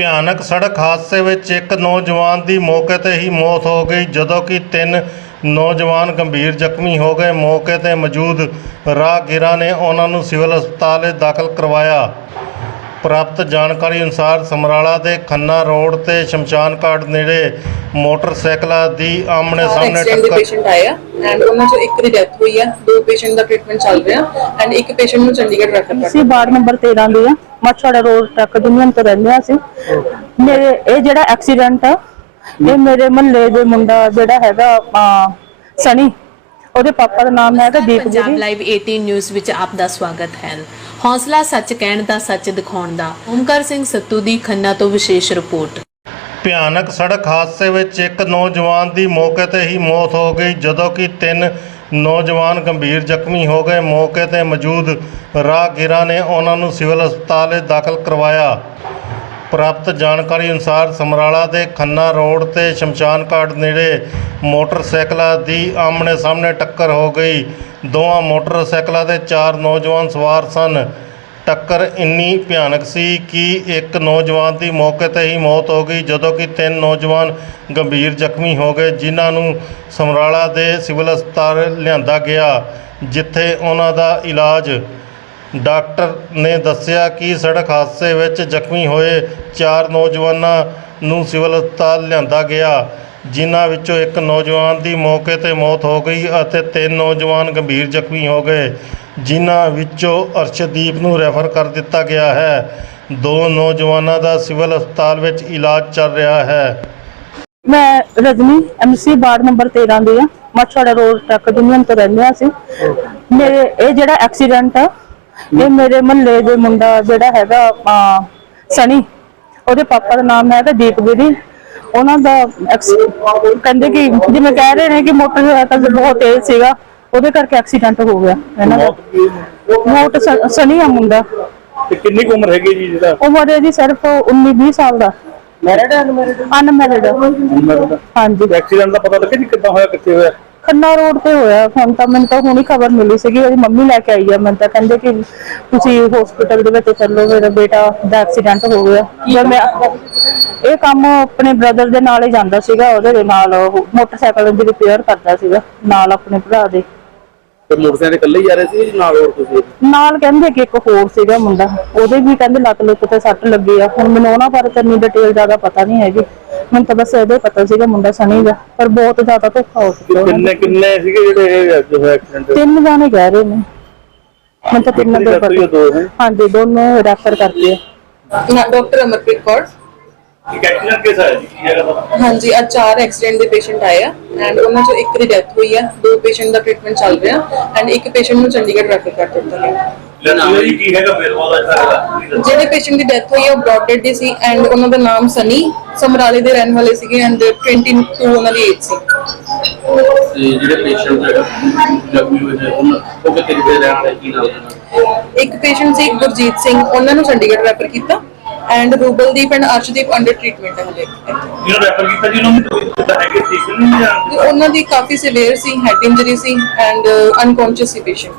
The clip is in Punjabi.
ਭਿਆਨਕ ਸੜਕ ਹਾਦਸੇ ਵਿੱਚ ਇੱਕ ਨੌਜਵਾਨ ਦੀ ਮੌਕੇ ਤੇ ਹੀ ਮੌਤ ਹੋ ਗਈ, ਜਦੋਂ ਕਿ ਤਿੰਨ ਨੌਜਵਾਨ ਗੰਭੀਰ ਜ਼ਖਮੀ ਹੋ ਗਏ। ਮੌਕੇ ਤੇ ਮੌਜੂਦ ਰਾਹਗੀਰਾਂ ਨੇ ਉਹਨਾਂ ਨੂੰ ਸਿਵਲ ਹਸਪਤਾਲ ਵਿੱਚ ਦਾਖਲ ਕਰਵਾਇਆ। ਪ੍ਰਾਪਤ ਜਾਣਕਾਰੀ ਅਨੁਸਾਰ ਸਮਰਾਲਾ ਦੇ ਖੰਨਾ ਰੋਡ ਤੇ ਸ਼ਮਸ਼ਾਨ ਘਾਟ ਨੇੜੇ ਮੋਟਰਸਾਈਕਲਾਂ ਦੀ ਆਮਣੇ ਸਾਹਮਣੇ ਐਕਸੀਡੈਂਟ ਦੇ ਟੱਕਰ ਪੇਸ਼ੈਂਟ ਆਏ ਆ ਐਂਡ ਉਹਨਾਂ ਚੋਂ ਇੱਕ ਦੀ ਡੈਥ ਹੋਈ ਆ। ਦੋ ਪੇਸ਼ੈਂਟ ਦਾ ਟ੍ਰੀਟਮੈਂਟ ਚੱਲ ਰਿਹਾ ਐਂਡ ਇੱਕ ਪੇਸ਼ੈਂਟ ਨੂੰ ਚੰਡੀਗੜ੍ਹ ਰੈਫਰ ਕਰ ਅਸੀਂ ਵਾਰਡ ਨੰਬਰ 13 ਦੇ ਆ। ਮਛੜਾ ਰੋਡ ਟਰੱਕ ਯੂਨੀਅਨ ਤੋਂ ਰਹਿੰਦੇ ਹਾਂ ਅਸੀਂ। ਮੇਰੇ ਇਹ ਜਿਹੜਾ ਐਕਸੀਡੈਂਟ ਆ ਇਹ ਮੇਰੇ ਮਹੱਲੇ ਦੇ ਮੁੰਡਾ ਜਿਹੜਾ ਹੈਗਾ ਅਹ, ਸਨੀ ਉਹਦੇ ਪਾਪਾ ਦਾ ਨਾਮ ਹੈਗਾ ਦੀਪ ਪੰਜਾਬ ਜੀ ਲਾਈਵ 18 ਨਿਊਜ਼ ਵਿੱਚ ਆਪ ਦਾ ਸਵਾਗਤ ਹੈ। ਹੌਸਲਾ ਸੱਚ ਕਹਿਣ ਦਾ, ਸੱਚ ਦਿਖਾਉਣ ਦਾ। ਓਮਕਾਰ ਸਿੰਘ ਸੱਤੂ ਦੀ ਖੰਨਾ ਤੋਂ ਵਿਸ਼ੇਸ਼ ਰਿਪੋਰਟ। ਭਿਆਨਕ ਸੜਕ ਹਾਦਸੇ ਵਿੱਚ ਇੱਕ ਨੌਜਵਾਨ ਦੀ ਮੌਕੇ ਤੇ ਹੀ ਮੌਤ ਹੋ ਗਈ, ਜਦੋਂ ਕਿ ਤਿੰਨ ਨੌਜਵਾਨ ਗੰਭੀਰ ਜ਼ਖਮੀ ਹੋ ਗਏ। ਮੌਕੇ ਤੇ ਮੌਜੂਦ ਰਾਹਗੀਰਾਂ ਨੇ ਉਹਨਾਂ ਨੂੰ ਸਿਵਲ ਹਸਪਤਾਲ ਵਿੱਚ ਦਾਖਲ ਕਰਵਾਇਆ। ਪ੍ਰਾਪਤ ਜਾਣਕਾਰੀ ਅਨੁਸਾਰ ਸਮਰਾਲਾ ਦੇ ਖੰਨਾ ਰੋਡ ਤੇ ਸ਼ਮਸ਼ਾਨ ਘਾਟ ਨੇੜੇ ਮੋਟਰਸਾਈਕਲਾਂ ਦੀ ਆਮਣੇ ਸਾਹਮਣੇ ਟੱਕਰ ਹੋ ਗਈ। ਦੋਵਾਂ ਮੋਟਰਸਾਈਕਲਾਂ ਦੇ ਚਾਰ ਨੌਜਵਾਨ ਸਵਾਰ ਸਨ। ਟੱਕਰ ਇੰਨੀ ਭਿਆਨਕ ਸੀ ਕਿ ਇੱਕ ਨੌਜਵਾਨ ਦੀ ਮੌਕੇ ਤੇ ਹੀ ਮੌਤ ਹੋ ਗਈ, ਜਦੋਂ ਕਿ ਤਿੰਨ ਨੌਜਵਾਨ ਗੰਭੀਰ ਜ਼ਖਮੀ ਹੋ ਗਏ, ਜਿਨ੍ਹਾਂ ਨੂੰ ਸਮਰਾਲਾ ਦੇ ਸਿਵਲ ਹਸਪਤਾਲ ਲਿਆਂਦਾ ਗਿਆ, ਜਿੱਥੇ ਉਹਨਾਂ ਦਾ ਇਲਾਜ। ਡਾਕਟਰ ਨੇ ਦੱਸਿਆ ਕਿ ਸੜਕ ਹਾਦਸੇ ਵਿੱਚ ਜ਼ਖਮੀ ਹੋਏ ਚਾਰ ਨੌਜਵਾਨਾਂ ਨੂੰ ਸਿਵਲ ਹਸਪਤਾਲ ਲਿਆਂਦਾ ਗਿਆ। ਜਿਨ੍ਹਾਂ ਵਿੱਚੋਂ ਇੱਕ ਨੌਜਵਾਨ ਦੀ ਮੌਕੇ ਤੇ ਮੌਤ ਹੋ ਗਈ ਅਤੇ ਤਿੰਨ ਨੌਜਵਾਨ ਗੰਭੀਰ ਜ਼ਖਮੀ ਹੋ ਗਏ ਜਿਨ੍ਹਾਂ ਵਿੱਚੋਂ ਅਰਸ਼ਦੀਪ ਨੂੰ ਰੈਫਰ ਕਰ ਦਿੱਤਾ ਗਿਆ ਹੈ। ਦੋ ਨੌਜਵਾਨਾਂ ਦਾ ਸਿਵਲ ਹਸਪਤਾਲ ਵਿੱਚ ਇਲਾਜ ਚੱਲ ਰਿਹਾ ਹੈ। ਮੈਂ ਰਜਨੀ ਐਮਸੀ ਵਾਰਡ ਨੰਬਰ 13 ਦੇ ਆ ਮਛੜਾ ਰੋਡ ਟਰੱਕ ਯੂਨੀਅਨ ਤੋਂ ਰਹਿੰਦੇ ਹਾਂ ਅਸੀਂ। ਮੇਰੇ ਇਹ ਜਿਹੜਾ ਐਕਸੀਡੈਂਟ ਆ ਇਹ ਮੇਰੇ ਮਹੱਲੇ ਦੇ ਮੁੰਡਾ ਜਿਹੜਾ ਹੈਗਾ ਅਹ, ਸਨੀ ਉਹਦੇ ਪਾਪਾ ਦਾ ਨਾਮ ਹੈਗਾ ਦੀਪ ਉਹਨਾਂ ਦਾ ਕਹਿੰਦੇ ਕਿ ਜਿਵੇਂ ਕਹਿ ਰਹੇ ਨੇ ਕਿ ਮੋਟਰਸਾਈਕਲ ਬਹੁਤ ਤੇਜ਼ ਸੀਗਾ ਉਹਦੇ ਕਰਕੇ ਐਕਸੀਡੈਂਟ ਹੋ ਗਿਆ। ਇਹਨਾਂ ਦਾ ਮੋਟ ਸਨੀ ਆ ਮੁੰਡਾ। ਤੇ ਕਿੰਨੀ ਕੁ ਉਮਰ ਹੈਗੀ ਜੀ ਜਿਹਦਾ? ਉਮਰ ਇਹਦੀ ਸਿਰਫ 19 20 ਸਾਲ ਦਾ। ਮੈਰਿਡ ਅਨਮੈਰਿਡ ਉਮਰ ਦਾ ਹਾਂਜੀ। ਐਕਸੀਡੈਂਟ ਦਾ ਪਤਾ ਲੱਗਿਆ ਜੀ ਕਿੱਦਾਂ ਹੋਇਆ ਕਿੱਥੇ ਹੋਇਆ? ਖੰਨਾ ਰੋਡ ਤੇ ਹੋਇਆ ਹੁਣ ਤਾਂ ਮੈਨੂੰ ਤਾਂ ਹੁਣੀ ਖਬਰ ਮਿਲੀ ਸੀਗੀ ਉਹਦੀ ਮੰਮੀ ਲੈ ਕੇ ਆਈ ਆ ਮੈਨੂੰ ਤਾਂ ਕਹਿੰਦੇ ਕਿ ਤੁਸੀਂ ਹਸਪੀਟਲ ਦੇ ਵਿੱਚ ਚੱਲੋ ਮੇਰਾ ਬੇਟਾ ਦਾ ਐਕਸੀਡੈਂਟ ਹੋ ਗਿਆ। ਜਦ ਮੈਂ ਇਹ ਕੰਮ ਆਪਣੇ ਬ੍ਰਦਰ ਦੇ ਨਾਲ ਹੀ ਜਾਂਦਾ ਸੀਗਾ ਉਹਦੇ ਨਾਲ ਉਹ ਮੋਟਰਸਾਈਕਲ ਦੀ ਰਿਪੇਅਰ ਕਰਦਾ ਸੀਗਾ ਨਾਲ ਆਪਣੇ ਭਰਾ ਦੇ। ਤੇ ਮੋਟਰਸਾਈਕਲ ਤੇ ਇਕੱਲੇ ਹੀ ਜਾ ਰਹੇ ਸੀ ਜੀ ਨਾਲ ਹੋਰ ਤੁਸੀਂ ਨਾਲ ਕਹਿੰਦੇ ਕਿ ਇੱਕ ਹੋਰ ਸੀਗਾ ਮੁੰਡਾ। ਉਹਦੇ ਵੀ ਕਹਿੰਦੇ ਲੱਤ ਲੁੱਤ ਤੇ ਸੱਟ ਲੱਗੀ ਆ। ਹੁਣ ਮੈਨੂੰ ਉਹਨਾਂ ਬਾਰੇ ਤਾਂ ਇੰਨੀ ਡਿਟੇਲ ਜ਼ਿਆਦਾ ਪਤਾ ਨਹੀਂ ਹੈਗੀ। ਮੈਨੂੰ ਤਾਂ ਬਸ ਇਹਦਾ ਹੀ ਪਤਾ ਸੀਗਾ ਮੁੰਡਾ ਸਣੀ ਦਾ। ਪਰ ਬਹੁਤ ਜ਼ਿਆਦਾ ਧੋਖਾ ਹੋ ਚੁੱਕਾ ਉਹਨਾਂ। ਕਿੰਨੇ ਕਿੰਨੇ ਸੀਗੇ ਜਿਹੜੇ ਇਹ ਅੱਜ ਹੋਇਆ ਐਕਸੀਡੈਂਟ ਤਿੰਨ ਜਾਣੇ ਕਹਿ ਰਹੇ ਨੇ। ਮੈਂ ਤਾਂ ਤਿੰਨ ਦੇ ਹੈ ਹਾਂਜੀ ਦੋਨੋਂ ਰੈਫਰ ਕਰਤੇ ਆ। ਨਾ ਡਾਕਟਰ ਅਮਰਪ੍ਰੀਤ ਕੌਰ। ਇੱਕ ਐਕਸੀਡੈਂਟ ਕਿਸ ਹੈ ਜੀ? ਕੀ ਹੈਗਾ ਪਤਾ? ਹਾਂਜੀ ਅੱਜ ਚਾਰ ਐਕਸੀਡੈਂਟ ਦੇ ਪੇਸ਼ੈਂਟ ਆਏ ਆ ਐਂਡ ਉਹਨਾਂ ਚੋਂ ਇੱਕ ਦੀ ਡੈਥ ਹੋਈ ਆ ਦੋ ਪੇਸ਼ੈਂਟ ਦਾ ਟ੍ਰੀਟਮੈਂਟ ਚੱਲ ਰਿਹਾ ਐਂਡ ਇੱਕ ਪੇਸ਼ੈਂਟ ਨੂੰ ਚੰਡੀਗੜ੍ਹ ਰੈਫਰ ਕਰ ਦਿੱਤਾ ਗਿਆ। ਲੱਗਾ ਜੀ ਕੀ ਹੈਗਾ? ਫਿਰ ਉਹਦਾ ਸਾਰਾ ਜਿਹੜੇ ਪੇਸ਼ੈਂਟ ਦੀ ਡੈਥ ਹੋਈ ਆ ਉਹ ਬ੍ਰੌਡਡ ਦੀ ਸੀ ਐਂਡ ਉਹਨਾਂ ਦਾ ਨਾਮ ਸਨੀ ਸਮਰਾਲੇ ਦੇ ਰਹਿਣ ਵਾਲੇ ਸੀਗੇ ਐਂਡ 22 ਉਹਨਾਂ ਦੀ ਏਜ ਸੀ। ਤੇ ਜਿਹੜੇ ਪੇਸ਼ੈਂਟ ਜ਼ਖਮੀ ਹੋਏ ਨੇ ਉਹਨਾਂ ਉਹ ਕਿਤੇ ਕਿਤੇ ਰਹਿਣ ਵਾਲੇ ਕੀ ਨਾਲ ਦੇ? ਇੱਕ ਪੇਸ਼ੈਂਟ ਸੀ ਗੁਰਜੀਤ ਸਿੰਘ ਉਹਨਾਂ ਨੂੰ ਚੰਡੀਗੜ੍ਹ ਰੈਫਰ ਕੀਤਾ and Rubaldeep and Arshdeep under treatment ਹੈ ਹਲੇ ਜਿਹਨੂੰ ਰੈਫਰ ਕੀਤਾ ਜੀ ਉਹਨਾਂ ਨੂੰ ਕਿੱਦਾਂ ਹੈਗੇ ਠੀਕ ਨਹੀਂ ਜਾਂ ਉਹਨਾਂ ਦੀ ਕਾਫੀ ਸਿਵੀਅਰ ਸੀ ਹੈਡ ਇੰਜਰੀ ਸੀ ਐਂਡ ਅਨਕੌਂਸ਼ੀਅਸ ਸੀ ਪੇਸ਼ੈਂਟ